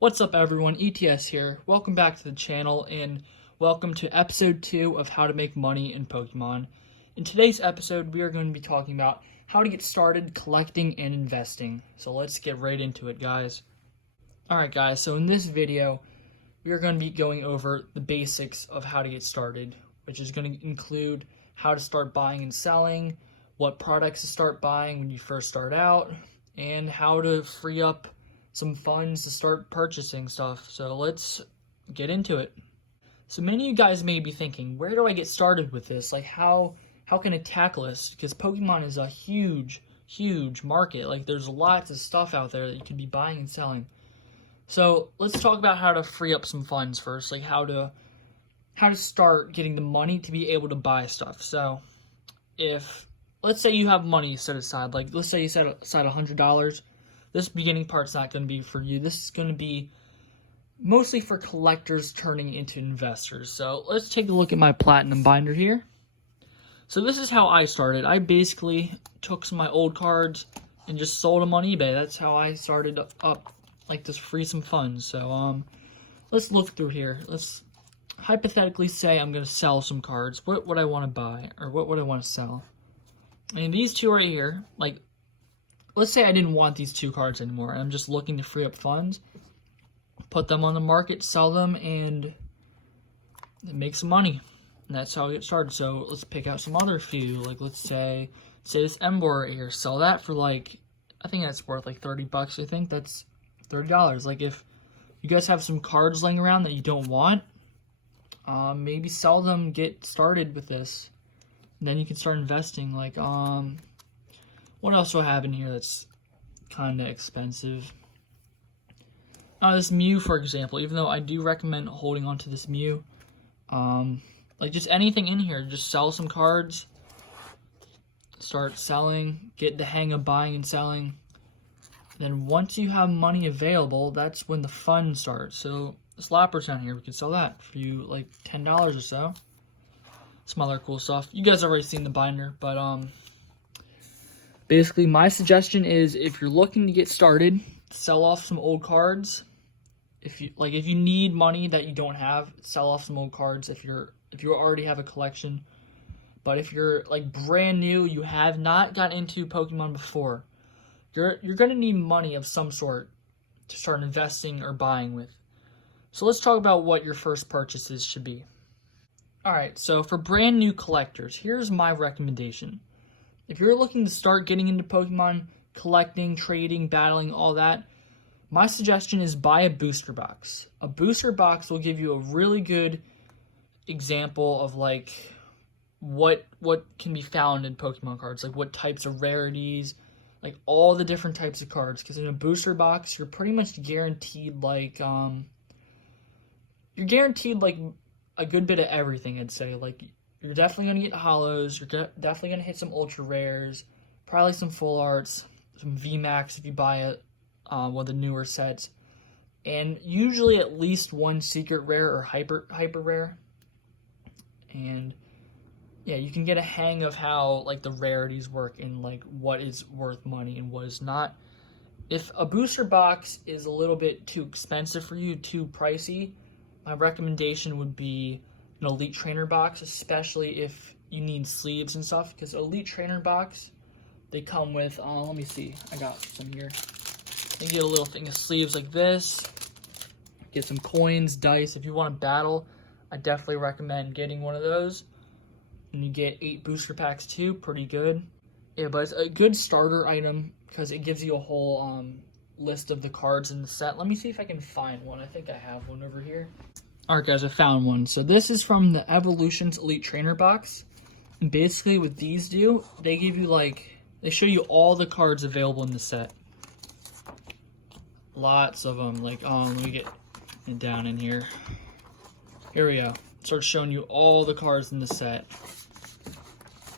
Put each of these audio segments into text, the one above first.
What's up everyone, ETS here. Welcome back to the channel and welcome to episode 2 of how to make money in Pokemon. In today's episode, we are going to be talking about how to get started collecting and investing. So let's get right into it, guys. Alright guys, so in this video, we are going to be going over the basics of how to get started, which is going to include how to start buying and selling, what products to start buying when you first start out, and how to free up some funds to start purchasing stuff. So let's get into it. So many of you guys may be thinking, where do I get started with this? Like how can I tackle this? Because Pokemon is a huge market. Like there's lots of stuff out there that you could be buying and selling. So let's talk about how to free up some funds first, like how to start getting the money to be able to buy stuff. So let's say you have money set aside, like let's say you set aside $100. This beginning part's not going to be for you. This is going to be mostly for collectors turning into investors. So let's take a look at my platinum binder here. So this is how I started. I basically took some of my old cards and just sold them on eBay. That's how I started up, like to free some funds. So let's look through here. Let's hypothetically say I'm going to sell some cards. What would I want to buy, or what would I want to sell? I mean, these two right here, like, let's say I didn't want these two cards anymore, and I'm just looking to free up funds, put them on the market, sell them, and make some money. And that's how I get started. So let's pick out some other few. Like let's say this Emboar right here, sell that for like, I think that's worth like 30 bucks. I think that's $30. Like if you guys have some cards laying around that you don't want, maybe sell them, get started with this. And then you can start investing. Like what else do I have in here that's kind of expensive? This Mew, for example, even though I do recommend holding on to this Mew, like just anything in here, just sell some cards, start selling, get the hang of buying and selling. Then once you have money available, that's when the fun starts. So this Lapras down here, we can sell that for you like $10 or so. Some other cool stuff. You guys already seen the binder, but basically, my suggestion is if you're looking to get started, sell off some old cards. If you need money that you don't have, sell off some old cards if you already have a collection. But if you're like brand new, you have not gotten into Pokemon before, you're gonna need money of some sort to start investing or buying with. So let's talk about what your first purchases should be. Alright, so for brand new collectors, here's my recommendation. If you're looking to start getting into Pokemon, collecting, trading, battling, all that, my suggestion is buy a booster box. A booster box will give you a really good example of like what can be found in Pokemon cards, like what types of rarities, like all the different types of cards. Because in a booster box, you're pretty much guaranteed like a good bit of everything. I'd say like. You're definitely going to get holos, you're definitely going to hit some ultra rares, probably some full arts, some VMAX if you buy it, one of the newer sets, and usually at least one secret rare or hyper rare. And yeah, you can get a hang of how like the rarities work and like what is worth money and what is not. If a booster box is a little bit too expensive for you, too pricey, my recommendation would be an Elite Trainer box, especially if you need sleeves and stuff, because Elite Trainer box, they come with, let me see, I got some here. You get a little thing of sleeves like this, get some coins, dice. If you want to battle, I definitely recommend getting one of those. And you get 8 booster packs too, pretty good. Yeah, but it's a good starter item because it gives you a whole list of the cards in the set. Let me see if I can find one. I think I have one over here. Alright guys, I found one. So this is from the Evolutions Elite Trainer box. And basically what these do, they give you like, they show you all the cards available in the set. Lots of them. Like, let me get it down in here. Here we go. It starts showing you all the cards in the set.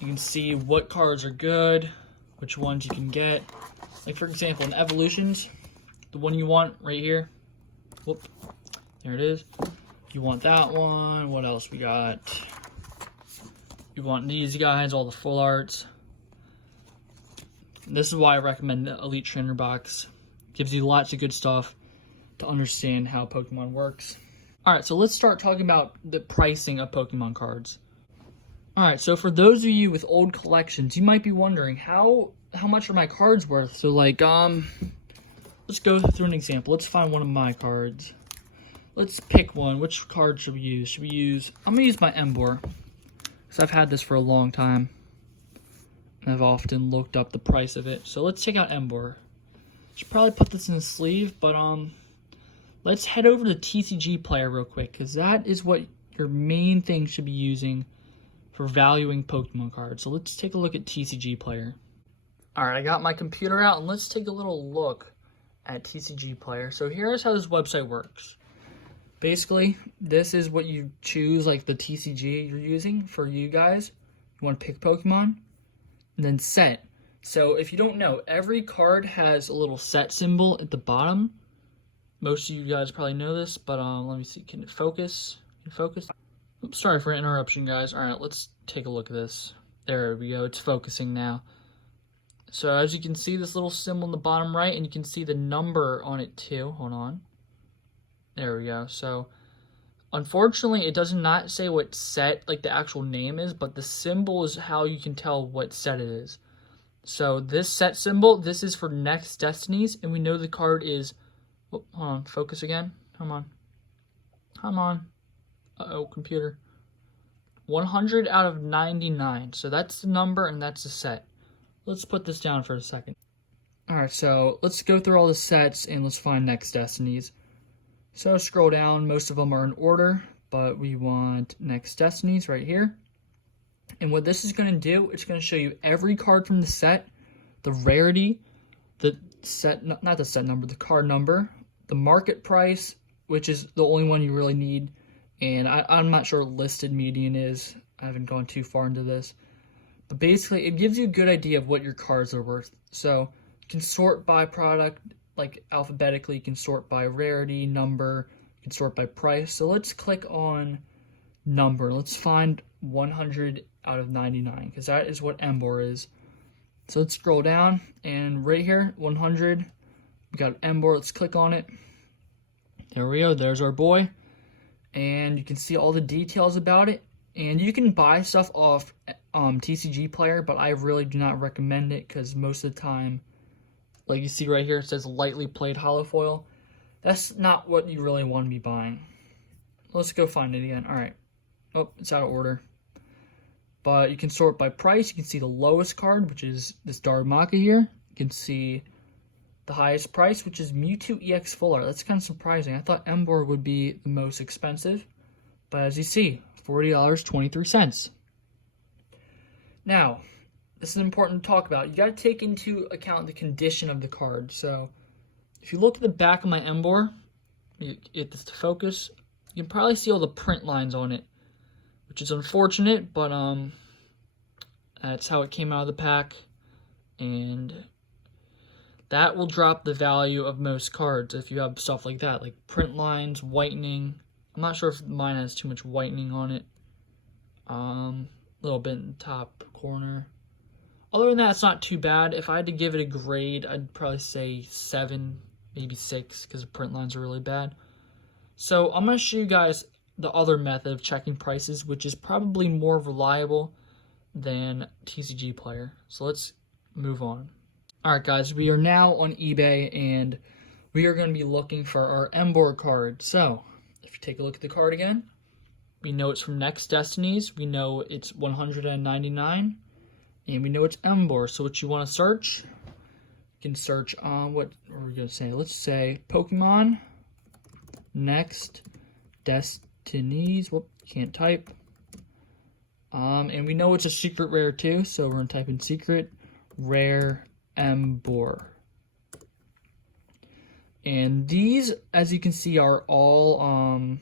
You can see what cards are good, which ones you can get. Like for example, in Evolutions, the one you want right here. Whoop. There it is. You want that one. What else we got? You want these guys, all the full arts. This is why I recommend the Elite Trainer box. Gives you lots of good stuff. to understand how Pokemon works. Alright, so let's start talking about the pricing of Pokemon cards. Alright, so for those of you with old collections, you might be wondering, how much are my cards worth? So like, let's go through an example. Let's find one of my cards. Let's pick one. Which card should we use? I'm going to use my Emboar, because I've had this for a long time. And I've often looked up the price of it. So let's check out Emboar. Should probably put this in the sleeve, but let's head over to TCG Player real quick, because that is what your main thing should be using for valuing Pokemon cards. So let's take a look at TCG Player. Alright, I got my computer out, and let's take a little look at TCG Player. So here's how this website works. Basically, this is what you choose, like the TCG you're using for you guys. You want to pick Pokemon, and then set. So if you don't know, every card has a little set symbol at the bottom. Most of you guys probably know this, but let me see. Can it focus? Can it focus? Oops, sorry for interruption, guys. All right, let's take a look at this. There we go. It's focusing now. So as you can see, this little symbol in the bottom right, and you can see the number on it too. Hold on. There we go. So unfortunately, it does not say what set, like the actual name is, but the symbol is how you can tell what set it is. So this set symbol, this is for Next Destinies, and we know the card is, hold on, focus again, come on, uh-oh, computer, 100 out of 99, so that's the number and that's the set. Let's put this down for a second. Alright, so let's go through all the sets and let's find Next Destinies. So scroll down, most of them are in order, but we want Next Destinies right here. And what this is going to do, it's going to show you every card from the set, the rarity, the set, not the set number, the card number, the market price, which is the only one you really need, and I'm not sure what listed median is. I haven't gone too far into this. But basically, it gives you a good idea of what your cards are worth. So you can sort by product, like alphabetically, you can sort by rarity, number, you can sort by price. So let's click on number. Let's find 100 out of 99, because that is what Emboar is. So let's scroll down, and right here, 100, we got Emboar. Let's click on it. There we go. There's our boy, and you can see all the details about it. And you can buy stuff off TCG Player, but I really do not recommend it, because most of the time, like you see right here, it says lightly played holofoil. That's not what you really want to be buying. Let's go find it again. All right. Oh, it's out of order. But you can sort by price. You can see the lowest card, which is this Darumaka here. You can see the highest price, which is Mewtwo EX Full Art. That's kind of surprising. I thought Emboar would be the most expensive. But as you see, $40.23. Now, this is important to talk about. You got to take into account the condition of the card. So, if you look at the back of my Emboar, you get this to focus, you can probably see all the print lines on it, which is unfortunate, but that's how it came out of the pack, and that will drop the value of most cards if you have stuff like that, like print lines, whitening. I'm not sure if mine has too much whitening on it. A little bit in the top corner. Other than that, it's not too bad. If I had to give it a grade, I'd probably say 7, maybe 6, because the print lines are really bad. So I'm going to show you guys the other method of checking prices, which is probably more reliable than TCG Player. So let's move on. Alright guys, we are now on eBay, and we are going to be looking for our Emboar card. So, if you take a look at the card again, we know it's from Next Destinies, we know it's 199, and we know it's Emboar. So what you want to search, you can search on, what are we going to say? Let's say Pokemon Next Destinies. Whoop, can't type. And we know it's a secret rare too, so we're going to type in secret rare Emboar. And these, as you can see, are all,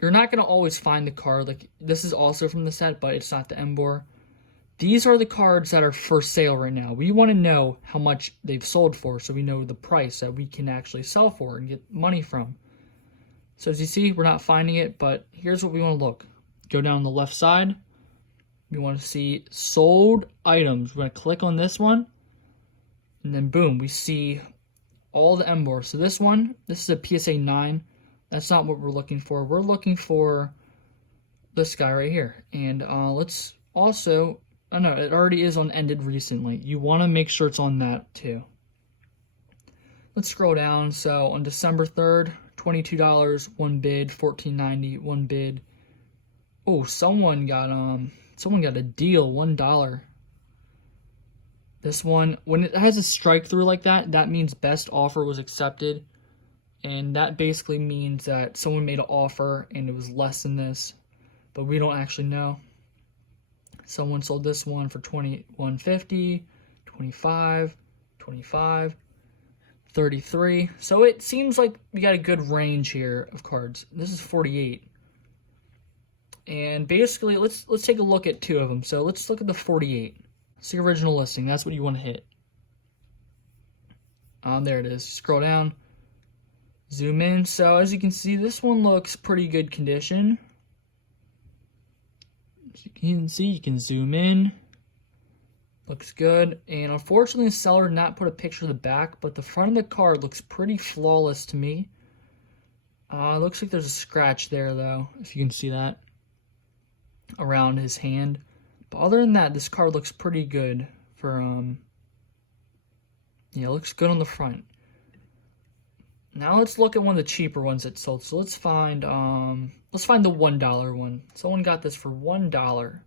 you're not going to always find the card. Like, this is also from the set, but it's not the Emboar. These are the cards that are for sale right now. We want to know how much they've sold for, so we know the price that we can actually sell for and get money from. So as you see, we're not finding it, but here's what we want to look. Go down the left side. We want to see sold items. We're going to click on this one, and then boom, we see all the Emboar. So this is a PSA 9. That's not what we're looking for. We're looking for this guy right here. And let's also, oh no, it already is on ended recently. You want to make sure it's on that too. Let's scroll down. So on December 3rd, $22, one bid, $14.90, one bid. Oh, someone got a deal, $1. This one, when it has a strike through like that, that means best offer was accepted. And that basically means that someone made an offer and it was less than this, but we don't actually know. Someone sold this one for $21.50, $25, $25, $33. So it seems like we got a good range here of cards. This is 48. And basically, let's take a look at two of them. So let's look at the 48. It's the original listing. That's what you want to hit. There it is. Scroll down. Zoom in. So as you can see, this one looks pretty good condition. As you can see, you can zoom in. Looks good. And unfortunately, the seller did not put a picture of the back, but the front of the card looks pretty flawless to me. Looks like there's a scratch there, though, if you can see that, around his hand. But other than that, this card looks pretty good for, yeah, it looks good on the front. Now let's look at one of the cheaper ones that sold. So let's find the $1 one. Someone got this for $1.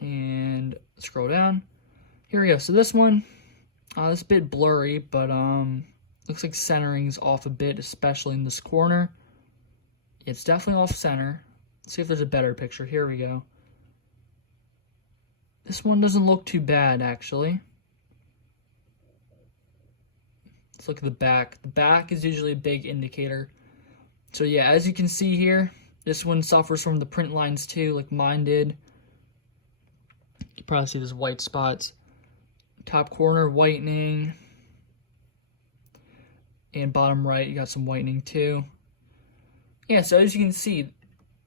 And scroll down. Here we go. So this one, this is a bit blurry, but looks like centering's off a bit, especially in this corner. It's definitely off center. Let's see if there's a better picture. Here we go. This one doesn't look too bad, actually. Let's look at the back. The back is usually a big indicator. So yeah, as you can see here, this one suffers from the print lines too, like mine did. You can probably see those white spots. Top corner, whitening. And bottom right, you got some whitening too. Yeah, so as you can see,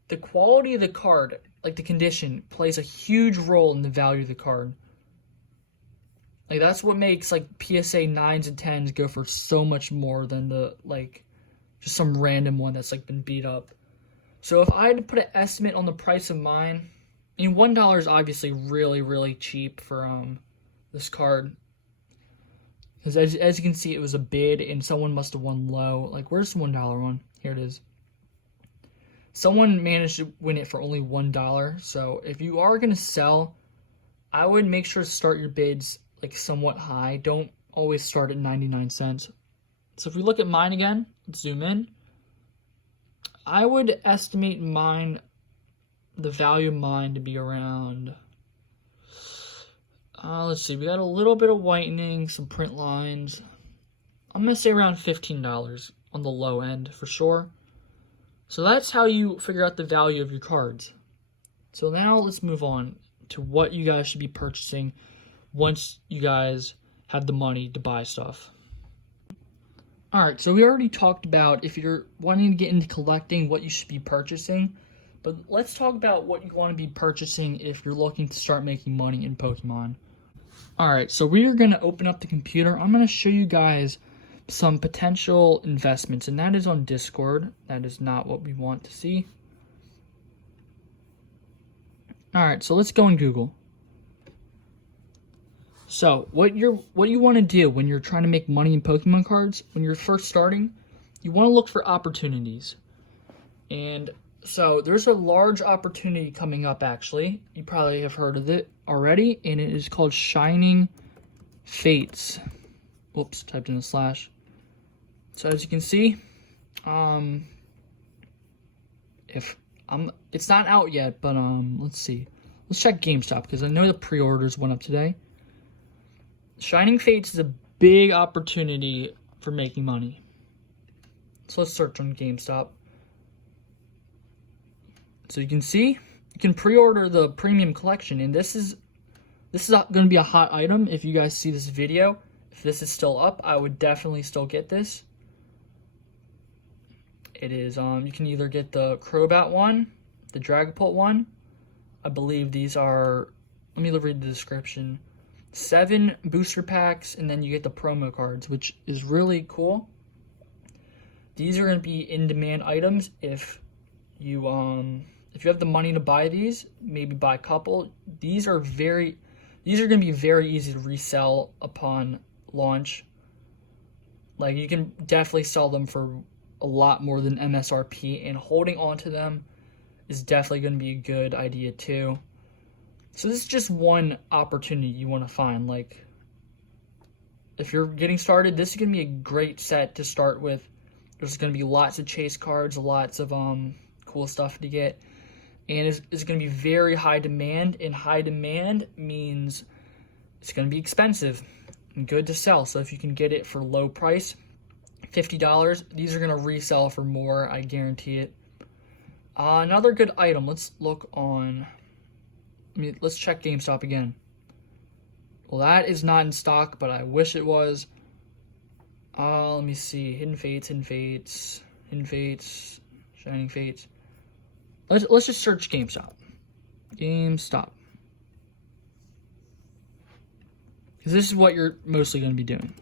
the quality of the card, like the condition, plays a huge role in the value of the card. Like, that's what makes, like, PSA 9s and 10s go for so much more than the, like, just some random one that's, like, been beat up. So if I had to put an estimate on the price of mine, I mean, $1 is obviously really, really cheap for this card. Because as you can see, it was a bid, and someone must have won low. Like, where's the $1 one? Here it is. Someone managed to win it for only $1. So if you are going to sell, I would make sure to start your bids like somewhat high. Don't always start at 99 cents. So if we look at mine again, let's zoom in. I would estimate mine, the value of mine to be around, let's see, we got a little bit of whitening, some print lines. I'm going to say around $15 on the low end for sure. So that's how you figure out the value of your cards. So now let's move on to what you guys should be purchasing once you guys have the money to buy stuff. Alright, so we already talked about if you're wanting to get into collecting, what you should be purchasing. But let's talk about what you want to be purchasing if you're looking to start making money in Pokemon. Alright, so we are going to open up the computer. I'm going to show you guys some potential investments, and that is on Discord. That is not what we want to see. Alright, so let's go on Google. So, what you want to do when you're trying to make money in Pokemon cards, when you're first starting, you want to look for opportunities. And so, there's a large opportunity coming up, actually. You probably have heard of it already, and it is called Shining Fates. Whoops, typed in a slash. So, as you can see, it's not out yet, but let's see. Let's check GameStop, because I know the pre-orders went up today. Shining Fates is a big opportunity for making money. So let's search on GameStop. So you can see, you can pre-order the premium collection, and this is going to be a hot item if you guys see this video. If this is still up, I would definitely still get this. It is, you can either get the Crobat one, the Dragapult one. I believe these are, let me read the description. 7 booster packs, and then you get the promo cards, which is really cool. These are going to be in-demand items. If you have the money to buy these, maybe buy a couple. These are going to be very easy to resell upon launch. Like, you can definitely sell them for a lot more than MSRP, and holding on to them is definitely going to be a good idea too. So this is just one opportunity you want to find. Like, if you're getting started, this is going to be a great set to start with. There's going to be lots of chase cards, lots of cool stuff to get, and it's going to be very high demand, and high demand means it's going to be expensive and good to sell. So if you can get it for low price, $50, these are going to resell for more, I guarantee it. Another good item, let's check GameStop again. Well, that is not in stock, but I wish it was. Let me see. Hidden Fates, Shining Fates. Let's just search GameStop. GameStop. Because this is what you're mostly going to be doing.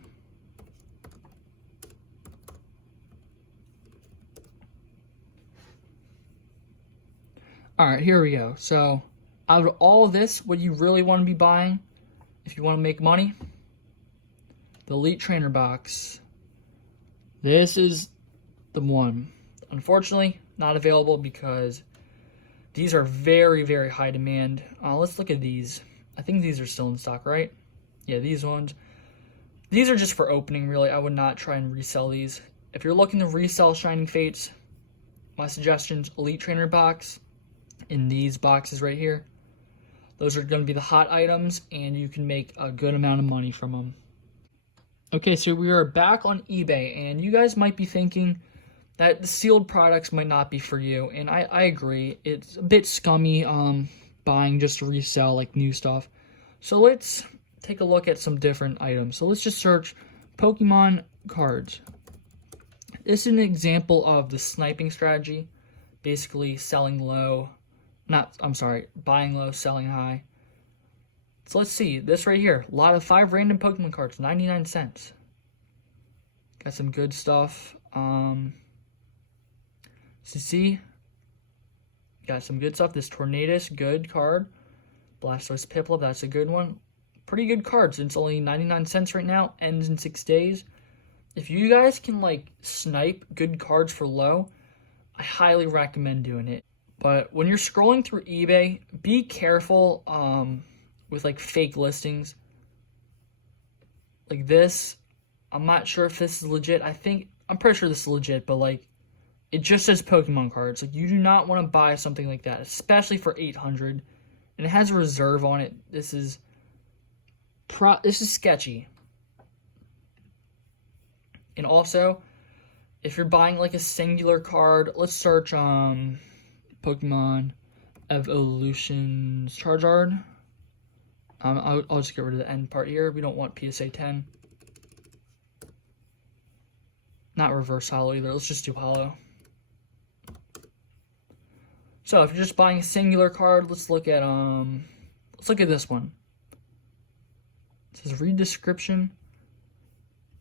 Alright, here we go. So, out of all of this, what you really want to be buying, if you want to make money, the Elite Trainer box. This is the one. Unfortunately, not available because these are very, very high demand. Let's look at these. I think these are still in stock, right? Yeah, these ones. These are just for opening, really. I would not try and resell these. If you're looking to resell Shining Fates, my suggestions, Elite Trainer box in these boxes right here. Those are going to be the hot items, and you can make a good amount of money from them. Okay, so we are back on eBay, and you guys might be thinking that the sealed products might not be for you, and I agree. It's a bit scummy buying just to resell like new stuff. So let's take a look at some different items. So let's just search Pokemon cards. This is an example of the sniping strategy, basically buying low, selling high. So let's see, this right here, a lot of 5 random Pokemon cards, 99 cents. Got some good stuff. See, got some good stuff. This Tornadus, good card. Blastoise Piplup, that's a good one. Pretty good cards. It's only 99 cents right now, ends in 6 days. If you guys can like snipe good cards for low, I highly recommend doing it. But when you're scrolling through eBay, be careful with like fake listings. Like this, I'm not sure if this is legit. I'm pretty sure this is legit, but like it just says Pokemon cards. Like, you do not want to buy something like that, especially for $800. And it has a reserve on it. This is sketchy. And also, if you're buying like a singular card, let's search Pokemon Evolutions Charizard. I'll just get rid of the end part here. We don't want PSA 10. Not reverse holo either. Let's just do holo. So if you're just buying a singular card, let's look at this one. It says read description.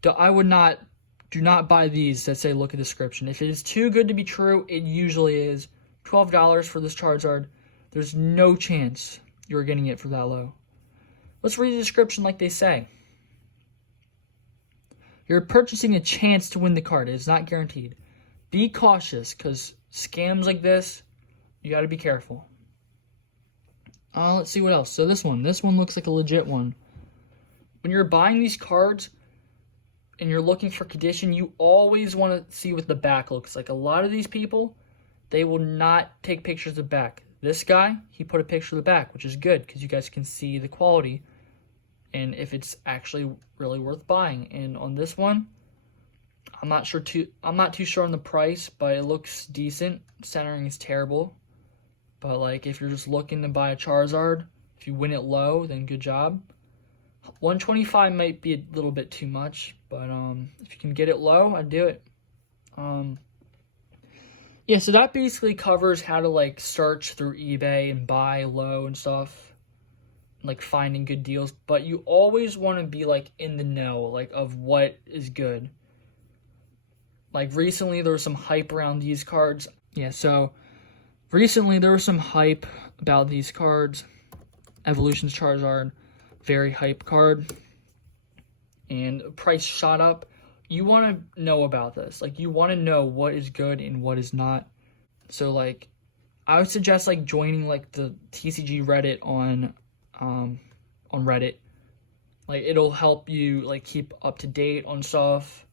Do not buy these that say look at description. If it is too good to be true, it usually is. $12 for this Charizard. There's no chance you're getting it for that low. Let's read the description like they say. You're purchasing a chance to win the card. It is not guaranteed. Be cautious, because scams like this, you got to be careful. Let's see what else. So this one looks like a legit one. When you're buying these cards and you're looking for condition, you always want to see what the back looks like. A lot of these people, they will not take pictures of the back. This guy, he put a picture of the back, which is good because you guys can see the quality and if it's actually really worth buying. And on this one, I'm not too sure on the price, but it looks decent. Centering is terrible. But like if you're just looking to buy a Charizard, if you win it low, then good job. 125 might be a little bit too much, but if you can get it low, I'd do it. Yeah, so that basically covers how to like search through eBay and buy low and stuff. like finding good deals, but you always want to be like in the know, like of what is good. Like recently there was some hype around these cards. Yeah, so recently there was some hype about these cards. Evolutions Charizard, very hype card. And price shot up. You want to know about this. Like, you want to know what is good and what is not. So, like, I would suggest, like, joining, like, the TCG Reddit on Reddit. Like, it'll help you, like, keep up to date on stuff.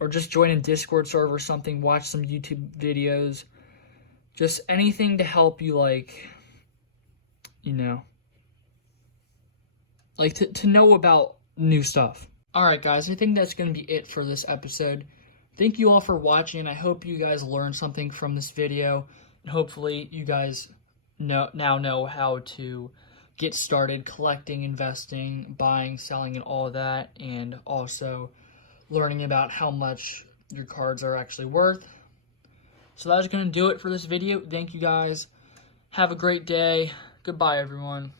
Or just join a Discord server or something. Watch some YouTube videos. Just anything to help you, like, you know, like, to know about new stuff. Alright guys, I think that's going to be it for this episode. Thank you all for watching. I hope you guys learned something from this video. And hopefully you guys now know how to get started collecting, investing, buying, selling, and all of that. And also learning about how much your cards are actually worth. So that's going to do it for this video. Thank you guys. Have a great day. Goodbye everyone.